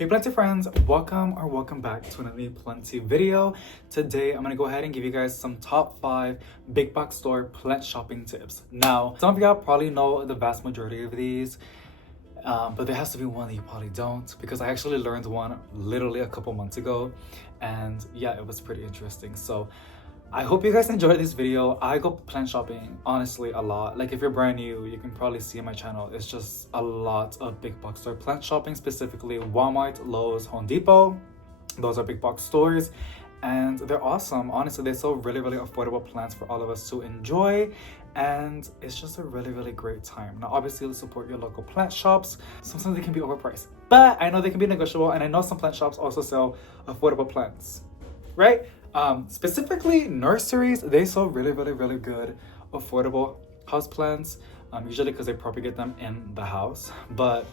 Hey Plenty friends, welcome back to another Plenty video. Today I'm gonna go ahead and give you guys some top 5 big box store plant shopping tips. Now, some of y'all probably know the vast majority of these, but there has to be one that you probably don't, because I actually learned one literally a couple months ago, and yeah, it was pretty interesting. So I hope you guys enjoyed this video. I go plant shopping, honestly, a lot. Like, if you're brand new, you can probably see on my channel, it's just a lot of big box store plant shopping, specifically Walmart, Lowe's, Home Depot. Those are big box stores, and they're awesome. Honestly, they sell really affordable plants for all of us to enjoy, and it's just a really great time. Now, obviously, support your local plant shops. Sometimes they can be overpriced, but I know they can be negotiable, and I know some plant shops also sell affordable plants, right? Specifically nurseries, they sell really good affordable houseplants, usually because they propagate them in the house. But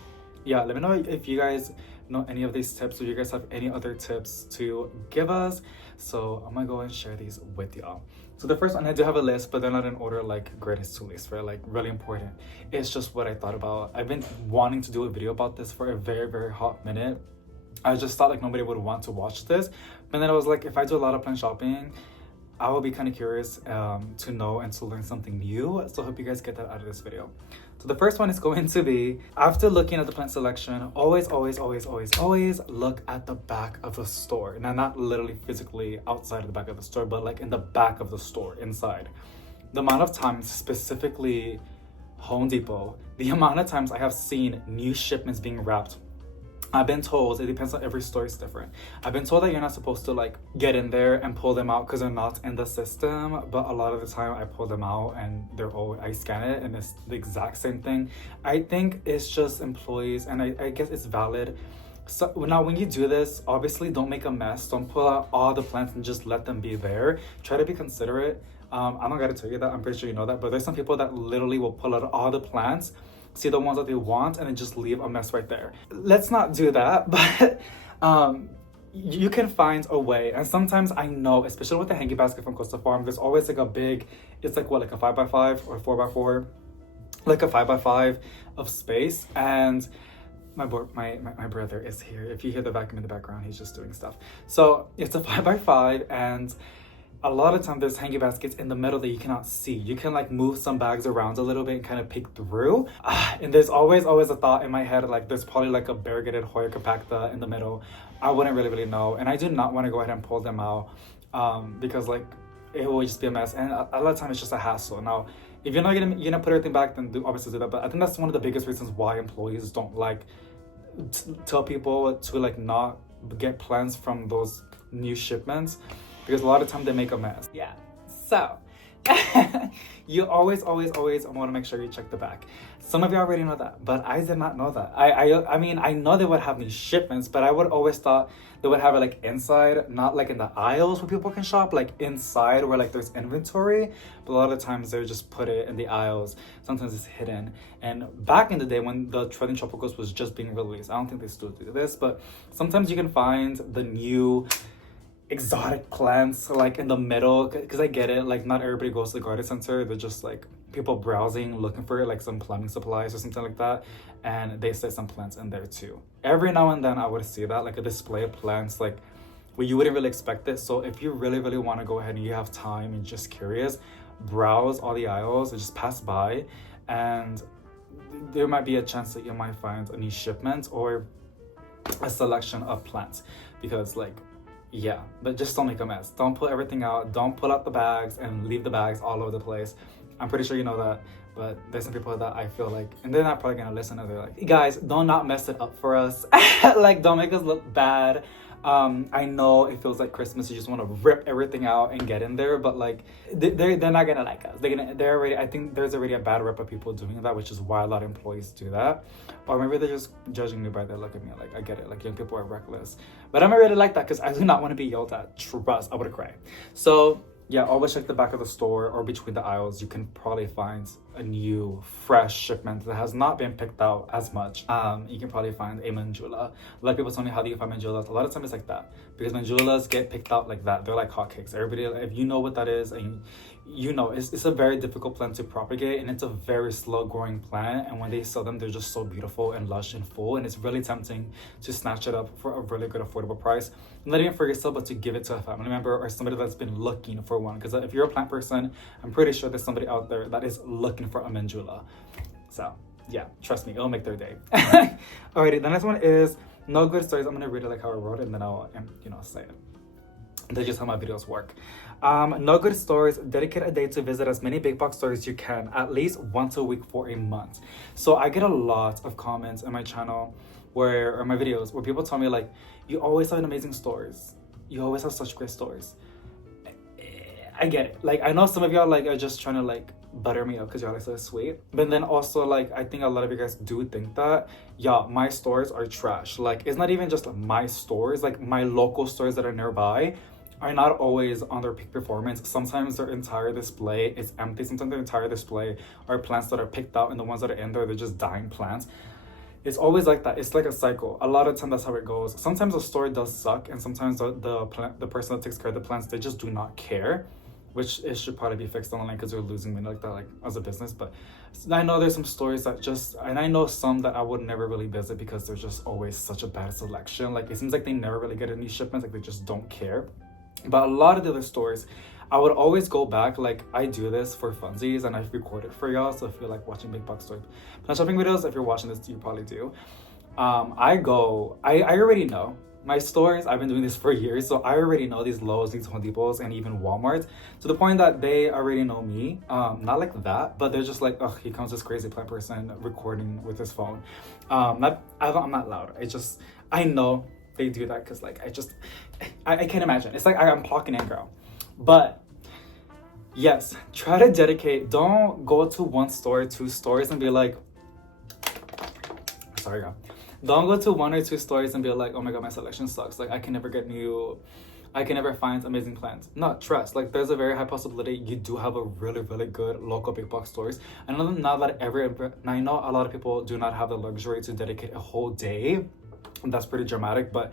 yeah, let me know if you guys know any of these tips, or you guys have any other tips to give us. So I'm gonna go and share these with y'all. So the first one, I do have a list, but they're not in order like greatest to least, right? Like really important. It's just what I thought about. I've been wanting to do a video about this for a very hot minute. I just thought like nobody would want to watch this, but then I was like, if I do a lot of plant shopping, I will be kind of curious to know and to learn something new. So I hope you guys get that out of this video. So the first one is going to be, after looking at the plant selection, always look at the back of the store. Now, not literally physically outside of the back of the store, but like in the back of the store, inside. The amount of times, specifically Home Depot, the amount of times I have seen new shipments being wrapped. I've been told, it depends on every store, is different. I've been told that you're not supposed to like get in there and pull them out because they're not in the system, but a lot of the time I pull them out and I scan it and it's the exact same thing. I think it's just employees, and I guess it's valid. So now when you do this, obviously don't make a mess. Don't pull out all the plants and just let them be there. Try to be considerate. I don't gotta tell you that, I'm pretty sure you know that, but there's some people that literally will pull out all the plants, see the ones that they want, and then just leave a mess right there. Let's not do that, but you can find a way. And sometimes I know, especially with the hanging basket from Costa Farm, there's always like a big, it's like what, like a 5x5 or 4x4, like a 5x5 of space. And my brother is here. If you hear the vacuum in the background, he's just doing stuff. So it's a 5x5, and a lot of time there's hanging baskets in the middle that you cannot see. You can like move some bags around a little bit and kind of peek through. And there's always a thought in my head, like there's probably like a variegated Hoya compacta in the middle. I wouldn't really know. And I do not want to go ahead and pull them out because like it will just be a mess. And a lot of times it's just a hassle. Now, if you're not gonna put everything back, then obviously do that. But I think that's one of the biggest reasons why employees don't like tell people to like not get plants from those new shipments, because a lot of time they make a mess. Yeah, so you always want to make sure you check the back. Some of you already know that, but I did not know that. I mean, I know they would have these shipments, but I would always thought they would have it like inside, not like in the aisles where people can shop, like inside where like there's inventory. But a lot of times they just put it in the aisles. Sometimes it's hidden. And back in the day when the Trending Tropicals was just being released, I don't think they still do this, but sometimes you can find the new exotic plants like in the middle, because I get it, like not everybody goes to the garden center. They're just like people browsing, looking for like some plumbing supplies or something like that, and they set some plants in there too. Every now and then I would see that, like a display of plants, like where you wouldn't really expect it. So if you really want to go ahead and you have time and just curious, browse all the aisles and just pass by, and there might be a chance that you might find a new shipment or a selection of plants. Because like, yeah, but just don't make a mess. Don't pull everything out. Don't pull out the bags and leave the bags all over the place. I'm pretty sure you know that, but there's some people that I feel like, and they're not probably gonna listen, and they're like, guys, don't not mess it up for us. Like, don't make us look bad. I know it feels like Christmas, you just want to rip everything out and get in there, but like they're not gonna like us. I think there's already a bad rep of people doing that, which is why a lot of employees do that. Or maybe they're just judging me by their look at me. Like, I get it, like young people are reckless, but I'm really like that because I do not want to be yelled at. Trust, I would cry. So yeah, always check the back of the store or between the aisles. You can probably find a new fresh shipment that has not been picked out as much, you can probably find a manjula. A lot of people tell me, how do you find manjulas? A lot of times it's like that, because manjulas get picked out like that. They're like hotcakes. Everybody, if you know what that is, and you know, it's a very difficult plant to propagate, and it's a very slow growing plant, and when they sell them, they're just so beautiful and lush and full, and it's really tempting to snatch it up for a really good affordable price, not even for yourself, but to give it to a family member or somebody that's been looking for one. Because if you're a plant person, I'm pretty sure there's somebody out there that is looking for a manjula. So yeah, trust me, it'll make their day. Alrighty, the next one is no good stories. I'm gonna read it like how I wrote it, and then I'll say it. That's just how my videos work. No good stores. Dedicate a day to visit as many big box stores as you can, at least once a week for a month. So I get a lot of comments on my channel or my videos where people tell me like, you always have amazing stores. You always have such great stores. I get it. Like, I know some of y'all like are just trying to like butter me up because y'all are so sweet. But then also like, I think a lot of you guys do think that, yeah, my stores are trash. Like, it's not even just my stores, like my local stores that are nearby are not always on their peak performance. Sometimes their entire display is empty. Sometimes their entire display are plants that are picked out, and the ones that are in there, they're just dying plants. It's always like that. It's like a cycle. A lot of time that's how it goes. Sometimes the store does suck, and sometimes the person that takes care of the plants, they just do not care, which it should probably be fixed online because they're losing money like that, like as a business. But I know there's some stores that just, and I know some that I would never really visit because there's just always such a bad selection. Like, it seems like they never really get any shipments, like they just don't care. But a lot of the other stores, I would always go back. Like, I do this for funsies, and I've recorded for y'all. So if you like watching big box store plant shopping videos, if you're watching this, you probably do. I already know my stores. I've been doing this for years, so I already know these Lowe's, these Home Depots, and even Walmarts, to the point that they already know me. Not like that, but they're just like, oh, he comes this crazy plant person recording with his phone. I'm not loud. I know they do that because like I can't imagine. It's like I'm clocking in, girl. But yes, try to dedicate. Don't go to one store, two stores, and be like, sorry, girl. Don't go to one or two stores and be like, oh my god, my selection sucks. Like, I can never find amazing plants. No, trust. Like, there's a very high possibility you do have a really, really good local big box stores. I know I know a lot of people do not have the luxury to dedicate a whole day. That's pretty dramatic, but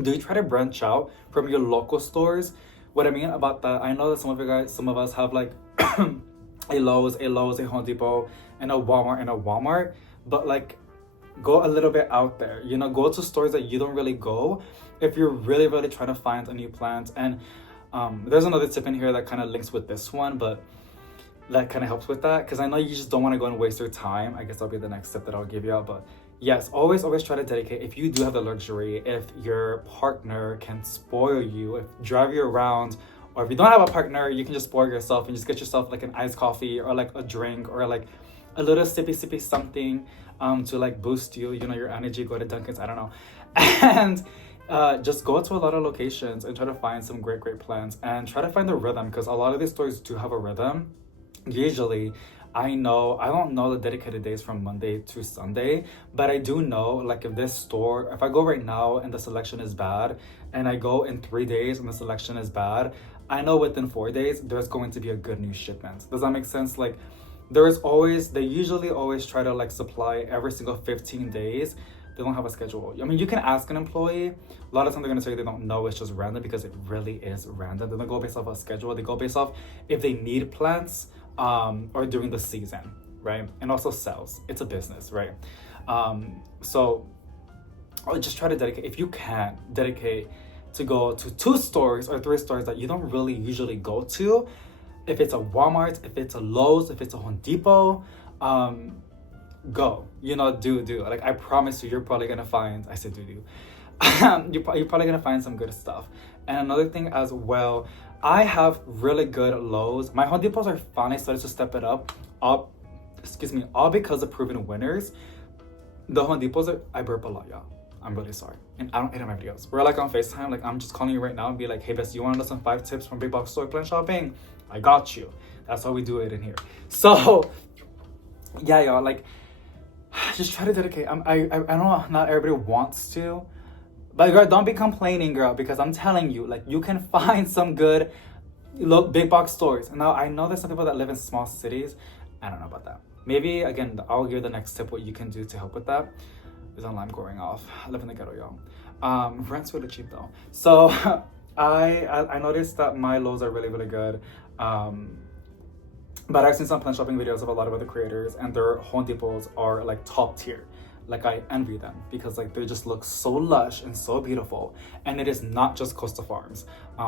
do you try to branch out from your local stores? What I mean about that, I know that some of us have like a Lowe's, a Home Depot, and a Walmart, but like, go a little bit out there, go to stores that you don't really go if you're really, really trying to find a new plant. And there's another tip in here that kind of links with this one, but that kind of helps with that, because I know you just don't want to go and waste your time. I guess that'll be the next step that I'll give you out. But yes, always try to dedicate. If you do have the luxury, if your partner can spoil you, if drive you around, or if you don't have a partner, you can just spoil yourself and just get yourself like an iced coffee or like a drink or like a little sippy something to like boost your energy. Go to Dunkin's, I don't know, and just go to a lot of locations and try to find some great plants, and try to find the rhythm, because a lot of these stores do have a rhythm. Usually, I don't know the dedicated days from Monday to Sunday, but I do know, like, if I go right now and the selection is bad, and I go in 3 days and the selection is bad, I know within 4 days there's going to be a good new shipment. Does that make sense? Like, they usually always try to like supply every single 15 days. They don't have a schedule. I mean, you can ask an employee. A lot of times they're going to tell you they don't know. It's just random, because it really is random. They don't go based off a schedule. They go based off if they need plants or during the season, right? And also sales. It's a business, right? So I'll just try to dedicate, if you can, dedicate to go to 2 stores or 3 stores that you don't really usually go to. If it's a Walmart, if it's a Lowe's, if it's a Home Depot, go. Do. Like, I promise you, you're probably gonna find, I said do. You're probably gonna find some good stuff. And another thing as well, I have really good Lowe's. My Home Depots are finally started to step it up. All because of proven winners. The Home Depots I burp a lot, y'all. I'm really sorry. And I don't edit my videos. We're like on FaceTime. Like, I'm just calling you right now and be like, hey, Bess, you want to know some 5 tips from big box store plant shopping? I got you. That's how we do it in here. So, yeah, y'all, like, just try to dedicate. I know not everybody wants to, but girl, don't be complaining, girl, because I'm telling you, like, you can find some good look, big box stores. Now I know there's some people that live in small cities. I don't know about that. Maybe again, I'll give the next tip what you can do to help with that. Is on lime going off. I live in the ghetto, y'all. Rent's really cheap though. So I noticed that my lows are really, really good. But I've seen some plant shopping videos of a lot of other creators, and their Home Depots are like top tier. Like I envy them because like they just look so lush and so beautiful. And it is not just Costa Farms.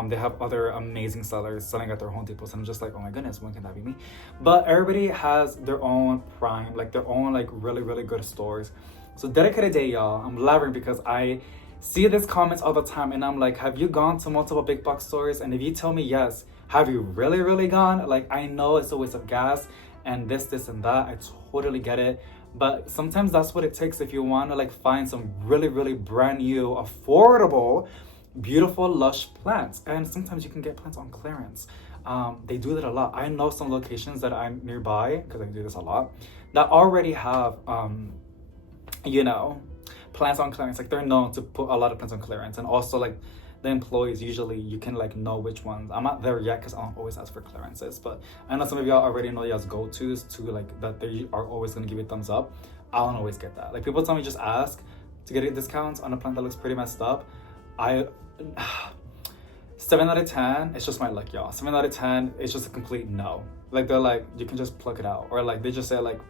They have other amazing sellers selling at their Home Depots, and I'm just like, oh my goodness, when can that be me? But everybody has their own prime, like their own like really, really good stores. So dedicated day, y'all. I'm laughing because I see these comments all the time, and I'm like, have you gone to multiple big box stores? And if you tell me yes, have you really, really gone? Like, I know it's a waste of gas and this, and that. I totally get it. But sometimes that's what it takes if you want to like find some really, really brand new, affordable, beautiful, lush plants. And sometimes you can get plants on clearance. They do that a lot. I know some locations that I'm nearby, because I do this a lot, that already have, you know, plants on clearance. Like they're known to put a lot of plants on clearance. And also like the employees, usually you can like know which ones. I'm not there yet because I don't always ask for clearances, but I know some of y'all already know y'all's go-tos to like that they are always going to give you a thumbs up. I don't always get that. Like people tell me just ask to get discounts on a plant that looks pretty messed up. 7 out of 10, it's just my luck, y'all. 7 out of 10, it's just a complete no. Like they're like, you can just pluck it out, or like they just say like,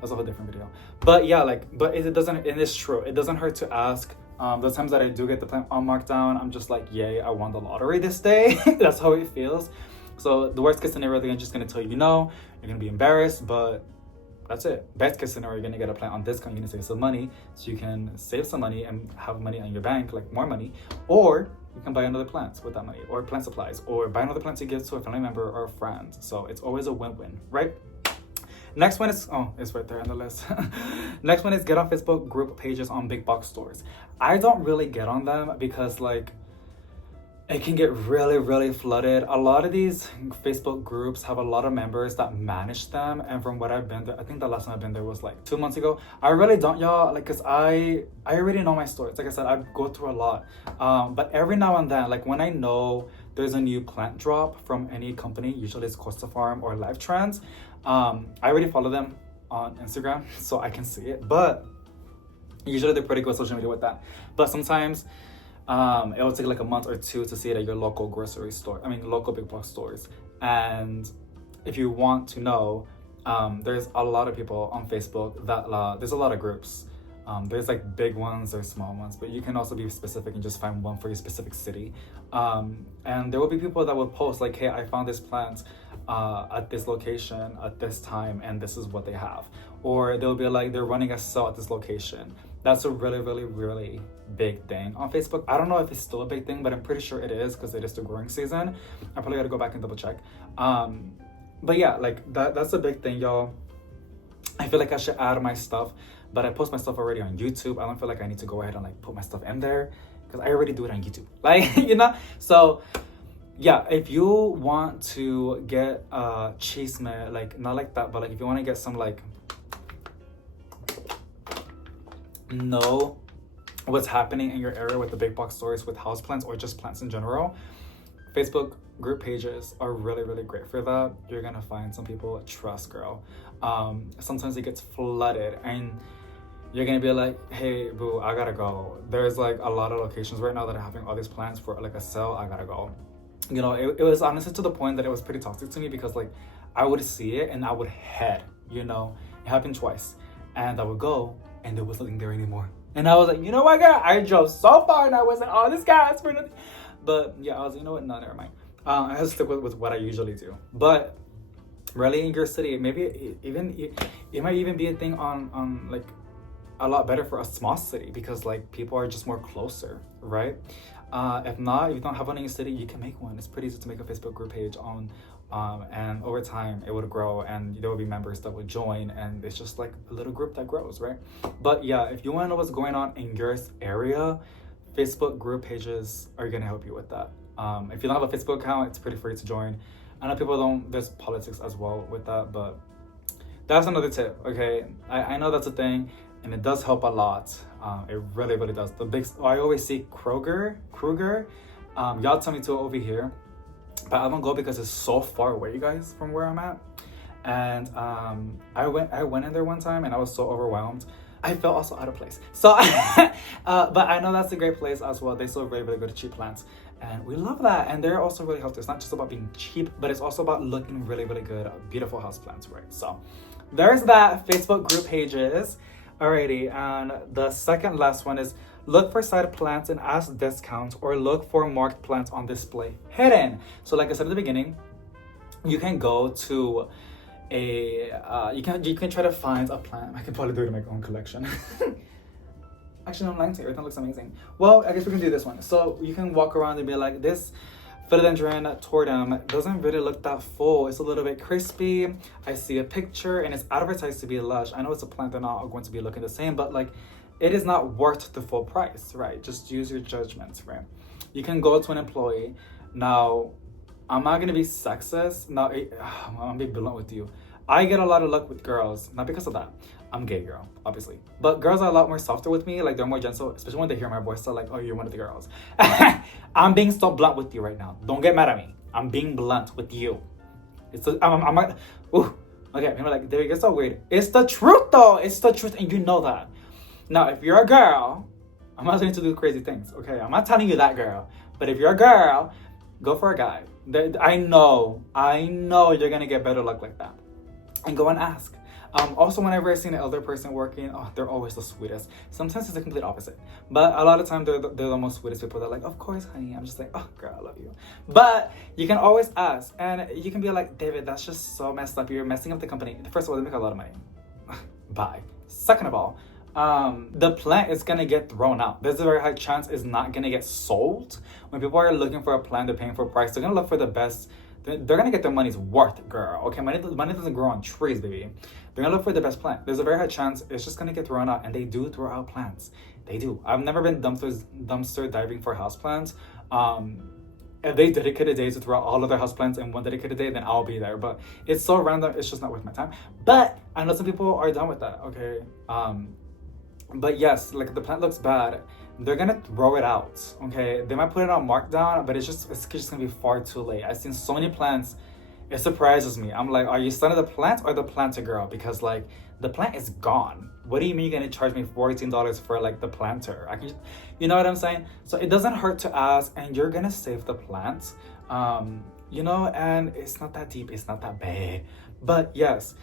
that's a whole different video. But yeah, like, but it doesn't, it is true. It doesn't hurt to ask. Those times that I do get the plant on markdown, I'm just like, yay, I won the lottery this day. That's how it feels. So the worst case scenario, they're just gonna tell you no. You're gonna be embarrassed, but that's it. Best case scenario, you're gonna get a plant on discount. You're gonna save some money, so you can save some money and have money in your bank, like more money. Or you can buy another plant with that money, or plant supplies, or buy another plant to give to a family member or a friend. So it's always a win-win, right? Next one is, oh, it's right there on the list. Next one is get on Facebook group pages on big box stores. I don't really get on them because like, it can get really, really flooded. A lot of these Facebook groups have a lot of members that manage them. And from what I've been there, I think the last time I've been there was like 2 months ago. I really don't, y'all, like, cause I already know my stores. Like I said, I go through a lot. But every now and then, like when I know there's a new plant drop from any company, usually it's Costa Farm or Life Trends, I already follow them on Instagram so I can see it. But usually they're pretty good at social media with that. But sometimes it will take like a month or two to see it at your local grocery store. I mean, local big box stores. And if you want to know, there's a lot of people on Facebook that there's a lot of groups. There's like big ones, there's small ones, but you can also be specific and just find one for your specific city. And there will be people that will post like, hey, I found this plant at this location at this time, and this is what they have. Or they'll be like, they're running a sale at this location. That's a really, really, really big thing on Facebook. I don't know if it's still a big thing, but I'm pretty sure it is because it is the growing season. I probably gotta go back and double check. But yeah, like that's a big thing, y'all. I feel like I should add my stuff, but I post my stuff already on YouTube. I don't feel like I need to go ahead and like put my stuff in there because I already do it on YouTube. Like, you know? So yeah, if you want to get chisme, like not like that, but like if you want to get some like know what's happening in your area with the big box stores, with houseplants or just plants in general, Facebook group pages are really, really great for that. You're gonna find some people, trust girl. Sometimes it gets flooded and you're gonna be like, hey boo, I gotta go. There's like a lot of locations right now that are having all these plans for like a sale. I gotta go. You know, it was honestly to the point that it was pretty toxic to me because like I would see it and I would head, you know. It happened twice. And I would go and there was nothing there anymore. And I was like, you know what, girl? I drove so far and I wasn't all this gas for nothing. But yeah, I was like, you know what? No, never mind. I have to stick with what I usually do. But really in your city, maybe it might even be a thing on like a lot better for a small city because like people are just more closer, right? If not, if you don't have one in your city, you can make one. It's pretty easy to make a Facebook group page on, and over time it would grow and there will be members that would join and it's just like a little group that grows, right? But yeah, if you want to know what's going on in your area, Facebook group pages are gonna help you with that. If you don't have a Facebook account, it's pretty free to join. I know people don't, there's politics as well with that, but that's another tip, okay? I know that's a thing and it does help a lot. It really, really does. I always see Kruger. Y'all tell me too over here. but I don't go because it's so far away, you guys, from where I'm at. And I went in there one time and I was so overwhelmed. I felt also out of place. So, but I know that's a great place as well. They sell really, really good cheap plants. And we love that. And they're also really healthy. It's not just about being cheap, but it's also about looking really, really good, beautiful house plants, right? So there's that. Facebook group pages. Alrighty, and the second last one is look for side plants and ask discounts, or look for marked plants on display hidden. So like I said at the beginning, you can go to a you can try to find a plant. I can probably do it in my own collection. Actually, I'm lying to you. Everything looks amazing. Well, I guess we can do this one. So you can walk around and be like, this philodendron tortum doesn't really look that full. It's a little bit crispy. I see a picture and it's advertised to be lush. I know it's a plant, they're not going to be looking the same, but like, it is not worth the full price, right? Just use your judgments, right? You can go to an employee. Now, I'm not gonna be sexist. Now, I'm gonna be blunt with you. I get a lot of luck with girls, not because of that. I'm gay, girl, obviously. But girls are a lot more softer with me. Like, they're more gentle, especially when they hear my voice. They're like, oh, you're one of the girls. I'm being so blunt with you right now. Don't get mad at me. I'm being blunt with you. I'm like, ooh. Okay, people are like, David, you're so weird. It's the truth, though. It's the truth, and you know that. Now, if you're a girl, I'm not saying to do crazy things, okay? I'm not telling you that, girl. But if you're a girl, go for a guy. I know you're gonna get better luck like that. And go and ask. Also, whenever I see an elder person working, oh, they're always the sweetest. Sometimes it's the complete opposite. But a lot of times they're the most sweetest people. They're like, of course, honey. I'm just like, oh, girl, I love you. But you can always ask. And you can be like, David, that's just so messed up. You're messing up the company. First of all, they make a lot of money. Bye. Second of all, the plant is gonna get thrown out. There's a very high chance it's not gonna get sold. When people are looking for a plant, they're paying for a price. They're gonna look for the best. They're gonna get their money's worth, girl. Okay, money doesn't grow on trees, baby. They're gonna look for the best plant. There's a very high chance it's just gonna get thrown out, and they do throw out plants. They do. I've never been dumpster diving for houseplants. If they dedicate a day to throw out all of their houseplants in one dedicated day, then I'll be there. But it's so random, it's just not worth my time. But I know some people are done with that, okay? But yes, like, the plant looks bad, they're gonna throw it out, okay? They might put it on markdown, but it's just gonna be far too late. I've seen so many plants, it surprises me. I'm like, are you selling the plant or the planter, girl? Because like, the plant is gone. What do you mean you're gonna charge me $14 for like the planter? I can just, you know what I'm saying? So it doesn't hurt to ask, and you're gonna save the plant. You know, and it's not that deep, it's not that bad. But yes,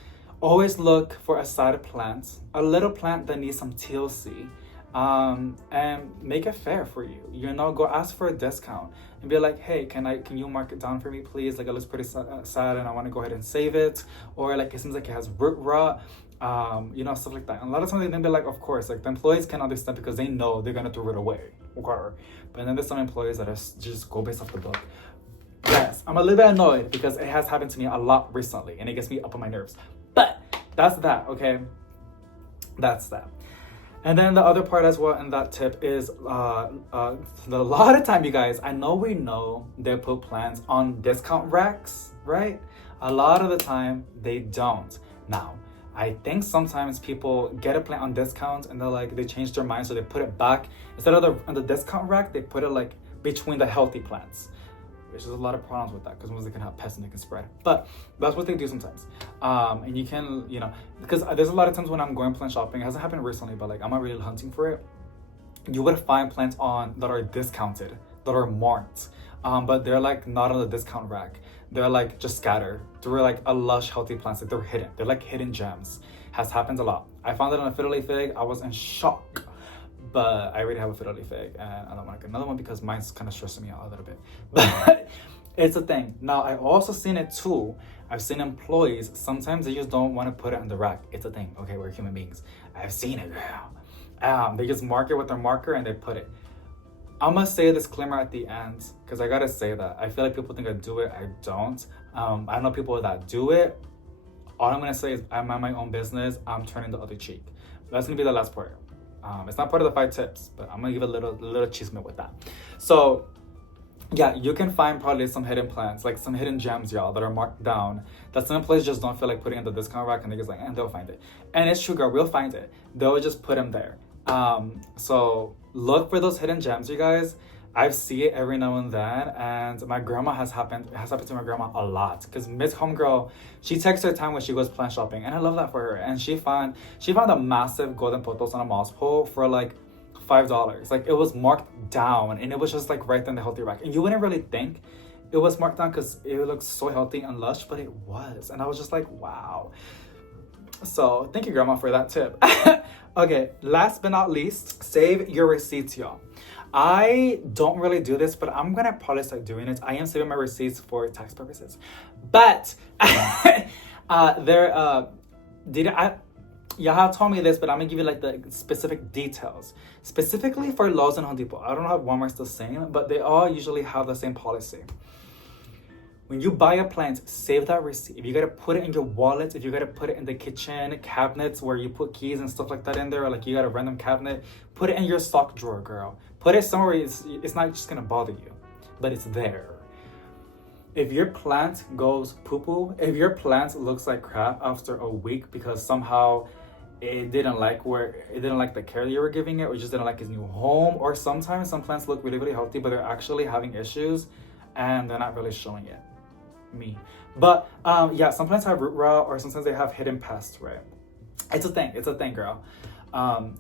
always look for a side plant, a little plant that needs some TLC, and make it fair for you. You know, go ask for a discount and be like, hey, can you mark it down for me, please? Like, it looks pretty sad and I want to go ahead and save it. Or like, it seems like it has root rot, you know, stuff like that. And a lot of times they then be like, of course, like, the employees can understand because they know they're gonna throw it away. Okay. But then there's some employees that just go based off the book. Yes, I'm a little bit annoyed because it has happened to me a lot recently and it gets me up on my nerves. But that's that, okay? That's that. And then the other part as well in that tip is a lot of time, you guys, I know we know they put plants on discount racks, right? A lot of the time they don't. Now, I think sometimes people get a plant on discount and they're like, they change their mind, so they put it back. Instead of on the discount rack, they put it like between the healthy plants. Which is a lot of problems with that, because once they can have pests and they can spread. But that's what they do sometimes. And you can, you know, because there's a lot of times when I'm going plant shopping, it hasn't happened recently, but like, I'm not really hunting for it. You would find plants on that are discounted, that are marked, but they're like not on the discount rack. They're like just scattered through like a lush, healthy plants. Like, they're hidden. They're like hidden gems. Has happened a lot. I found it on a fiddle leaf fig. I was in shock. But I already have a fiddle leaf fig and I don't want to get another one because mine's kind of stressing me out a little bit. But it's a thing. Now, I've also seen it too. I've seen employees, sometimes they just don't want to put it on the rack. It's a thing. Okay, we're human beings. I've seen it, girl. They just mark it with their marker and they put it. I'm gonna say a disclaimer at the end because I gotta say that I feel like people think I do it. I don't. I know people that do it. All I'm gonna say is I mind my own business. I'm turning the other cheek. That's gonna be the last part. It's not part of the 5 tips, but I'm gonna give a little achievement with that. So yeah, you can find probably some hidden plants, like some hidden gems, y'all, that are marked down, that some places just don't feel like putting in the discount rack, and they're just like, and they'll find it. And it's true, girl, we'll find it. They'll just put them there. So look for those hidden gems, you guys. I see it every now and then, and my grandma it has happened to my grandma a lot. Because Miss Homegirl, she takes her time when she goes plant shopping, and I love that for her. And she found a massive golden potos on a moss pole for like $5. Like it was marked down, and it was just like right in the healthy rack. And you wouldn't really think it was marked down because it looks so healthy and lush, but it was. And I was just like, wow. So thank you, grandma, for that tip. Okay, last but not least, save your receipts, y'all. I don't really do this, but I'm gonna probably start doing it. I am saving my receipts for tax purposes. But y'all have told me this, but I'm gonna give you like the specific details. Specifically for Lowe's and Home Depot. I don't know if Walmart's the same, but they all usually have the same policy. When you buy a plant, save that receipt. If you gotta put it in your wallet, if you gotta put it in the kitchen cabinets where you put keys and stuff like that in there, or like you got a random cabinet, put it in your sock drawer, girl. Put it somewhere it's not just gonna bother you, but it's there. If your plant goes poo-poo, if your plant looks like crap after a week because somehow it didn't like the care that you were giving it, or just didn't like its new home, or sometimes some plants look really, really healthy, but they're actually having issues and they're not really showing it. Me. But yeah, some plants have root rot, or sometimes they have hidden pests, right? It's a thing, girl.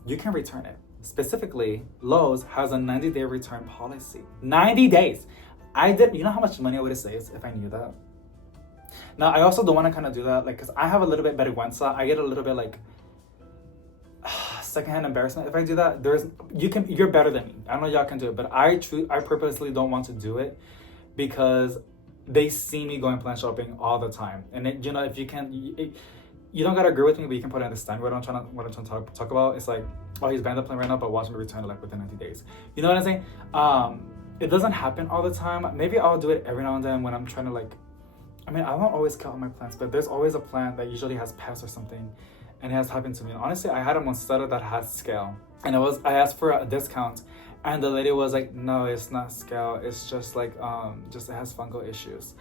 You can return it. Specifically, Lowe's has a 90-day return policy. 90 days. You know how much money I would have saved if I knew that? Now, I also don't want to kind of do that, like, because I have a little bit vergüenza. I get a little bit like secondhand embarrassment if I do that. You're better than me. I know y'all can do it, but I purposely don't want to do it because they see me going plant shopping all the time. And it, if you can, you don't gotta agree with me, but you can probably understand what I'm trying to talk about. It's like, oh, he's banned the plant right now, but watch him return it like within 90 days. You know what I'm saying? It doesn't happen all the time. Maybe I'll do it every now and then when I'm trying to like, I mean, I don't always cut on my plants, but there's always a plant that usually has pests or something, and it has happened to me. And honestly, I had a monstera that has scale, and I asked for a discount, and the lady was like, no, it's not scale. It's just like, just it has fungal issues.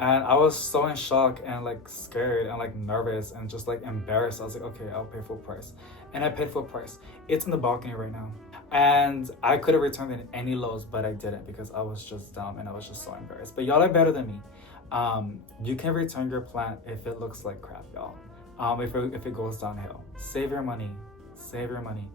And I was so in shock and like scared and like nervous and just like embarrassed. I was like, okay, I'll pay full price. And I paid full price. It's in the balcony right now. And I could have returned it in any Lowe's, but I didn't because I was just dumb and I was just so embarrassed. But y'all are better than me. You can return your plant if it looks like crap, y'all. If it goes downhill. Save your money. Save your money.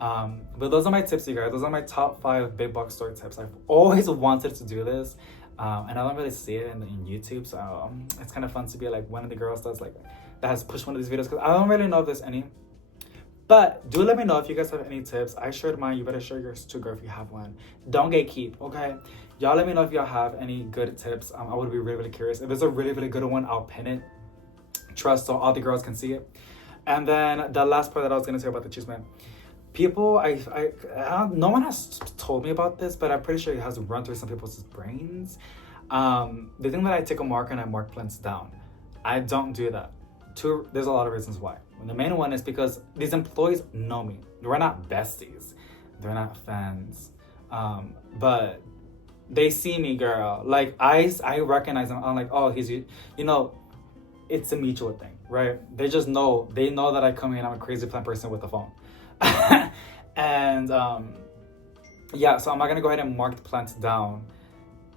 But those are my tips, you guys. Those are my top 5 big box store tips. I've always wanted to do this, and I don't really see it in YouTube, so it's kind of fun to be like one of the girls that has pushed one of these videos, because I don't really know if there's any. But do let me know if you guys have any tips. I shared mine. You better share yours too, girl, if you have one. Don't gatekeep, okay? Y'all let me know if y'all have any good tips. I would be really, really curious. If there's a really, really good one, I'll pin it. Trust, so all the girls can see it. And then the last part that I was gonna say about the Houseplant. People, no one has told me about this, but I'm pretty sure it has run through some people's brains. They think that I take a marker and I mark plants down. I don't do that. There's a lot of reasons why. The main one is because these employees know me. We're not besties. They're not fans. But they see me, girl. Like, I recognize them. I'm like, oh, he's, it's a mutual thing, right? They just know. They know that I come in, I'm a crazy plant person with a phone. And yeah, so I'm not gonna go ahead and mark the plants down.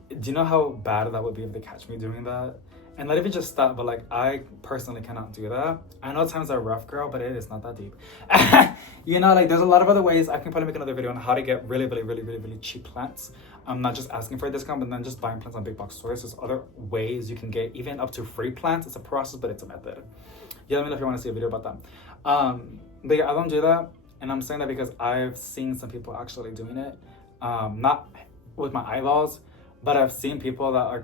Do you know how bad that would be if they catch me doing that? And not even just that, but like, I personally cannot do that. I know times are rough, girl, but it is not that deep. Like, there's a lot of other ways. I can probably make another video on how to get really, really, really, really, really cheap plants. I'm not just asking for a discount, but then just buying plants on big box stores. There's other ways you can get even up to free plants. It's a process, but it's a method. Yeah, let me know if you want to see a video about that. But yeah, I don't do that. And I'm saying that because I've seen some people actually doing it. Not with my eyeballs, but I've seen people that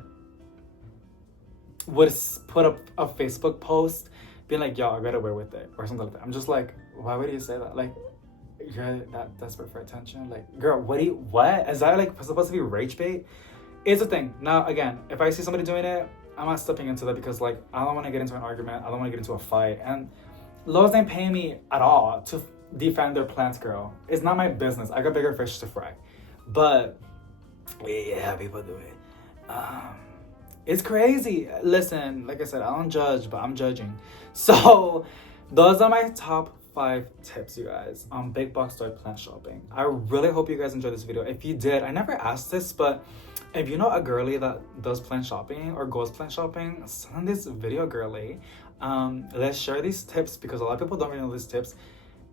would put up a Facebook post being like, yo, I got away with it, or something like that. I'm just like, why would you say that? Like, you're that desperate for attention? Like, girl, what? Is that like supposed to be rage bait? It's a thing. Now, again, if I see somebody doing it, I'm not stepping into that because, like, I don't want to get into an argument. I don't want to get into a fight. And Lowe's ain't paying me at all to defend their plants, girl. It's not my business. I got bigger fish to fry. But yeah, people do it. It's crazy. Listen, like I said, I don't judge, but I'm judging. So those are my top 5 tips, you guys, on big box store plant shopping. I really hope you guys enjoyed this video. If you did, I never asked this, but if you know a girly that does plant shopping or goes plant shopping, send this video girly. Let's share these tips because a lot of people don't really know these tips.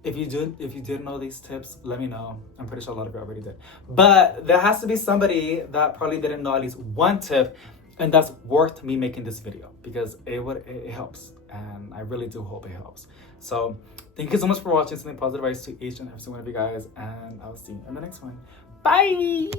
If you did know these tips, let me know. I'm pretty sure a lot of you already did. But there has to be somebody that probably didn't know at least one tip, and that's worth me making this video because it helps, and I really do hope it helps. So thank you so much for watching. Sending positive vibes to each and every single one of you guys, and I'll see you in the next one. Bye.